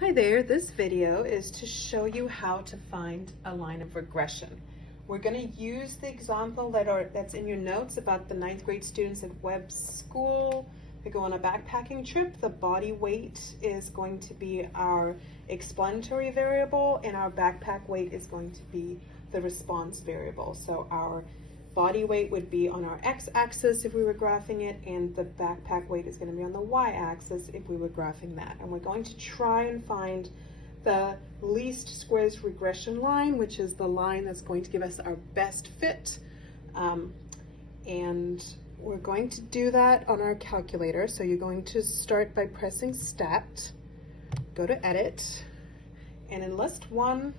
Hi there, this video is to show you how to find a line of regression. We're going to use the example that's in your notes about the 9th grade students at Webb School. They go on a backpacking trip. The body weight is going to be our explanatory variable, and our backpack weight is going to be the response variable. So our body weight would be on our x-axis if we were graphing it, and the backpack weight is going to be on the y-axis if we were graphing that. And we're going to try and find the least squares regression line, which is the line that's going to give us our best fit. And we're going to do that on our calculator. So you're going to start by pressing Stat, go to Edit, and in List 1,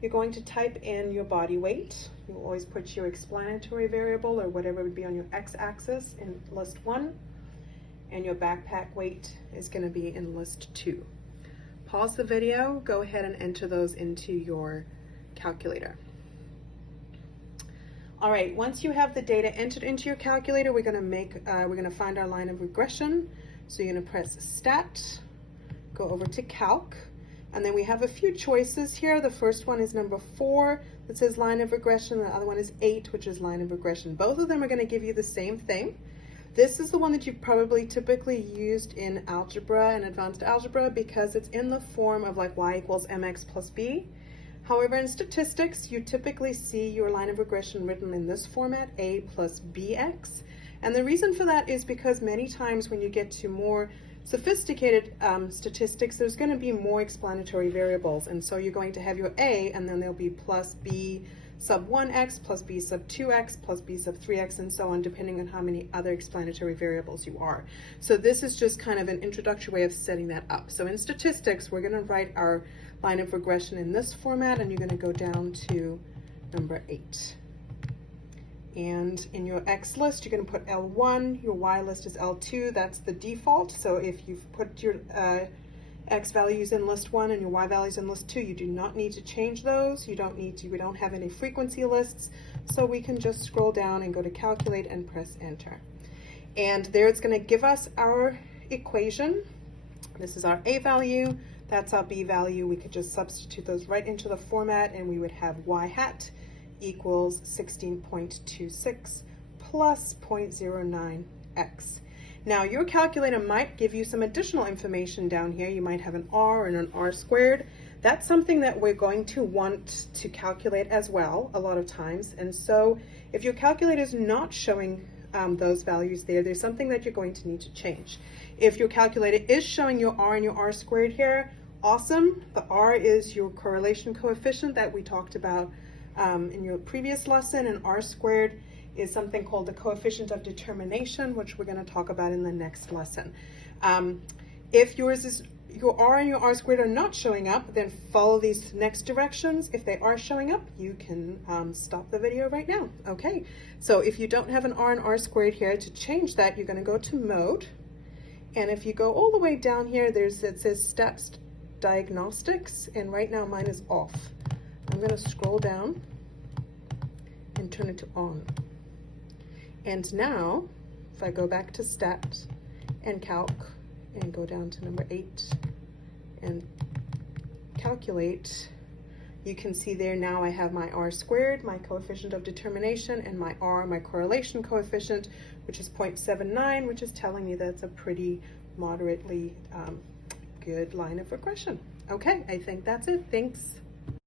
you're going to type in your body weight. You always put your explanatory variable or whatever would be on your x-axis in List 1, and your backpack weight is going to be in List 2. Pause the video, go ahead and enter those into your calculator. All right, once you have the data entered into your calculator, we're going to find our line of regression. So you're going to press Stat, go over to Calc, and then we have a few choices here. The first one is number 4 that says line of regression. The other one is 8, which is line of regression. Both of them are going to give you the same thing. This is the one that you've probably typically used in algebra and advanced algebra because it's in the form of like y equals mx plus b. However, in statistics, you typically see your line of regression written in this format, a plus bx. And the reason for that is because many times when you get to more sophisticated statistics, there's going to be more explanatory variables. And so you're going to have your a, and then there'll be plus b sub 1x, plus b sub 2x, plus b sub 3x, and so on, depending on how many other explanatory variables you are. So this is just kind of an introductory way of setting that up. So in statistics, we're going to write our line of regression in this format, and you're going to go down to number 8. And in your X list, you're going to put L1, your Y list is L2, that's the default. So if you've put your X values in list 1 and your Y values in list 2, you do not need to change those. We don't have any frequency lists, so we can just scroll down and go to Calculate and press Enter. And there it's going to give us our equation. This is our A value, that's our B value. We could just substitute those right into the format, and we would have Y hat equals 16.26 plus 0.09x. Now your calculator might give you some additional information down here. You might have an R and an R squared. That's something that we're going to want to calculate as well a lot of times. And so if your calculator is not showing those values there's something that you're going to need to change. If your calculator is showing your R and your R squared here, awesome. The R is your correlation coefficient that we talked about in your previous lesson, and R squared is something called the coefficient of determination, which we're going to talk about in the next lesson. If your R and your R squared are not showing up, then follow these next directions. If they are showing up, you can stop the video right now. Okay, so if you don't have an R and R squared here, to change that, you're going to go to Mode, and if you go all the way down here, it says Stats Diagnostics, and right now mine is off. I'm going to scroll down and turn it to on. And now, if I go back to Stat and Calc and go down to number 8 and calculate, you can see there now I have my R squared, my coefficient of determination, and my R, my correlation coefficient, which is 0.79, which is telling me that's a pretty moderately good line of regression. Okay, I think that's it. Thanks.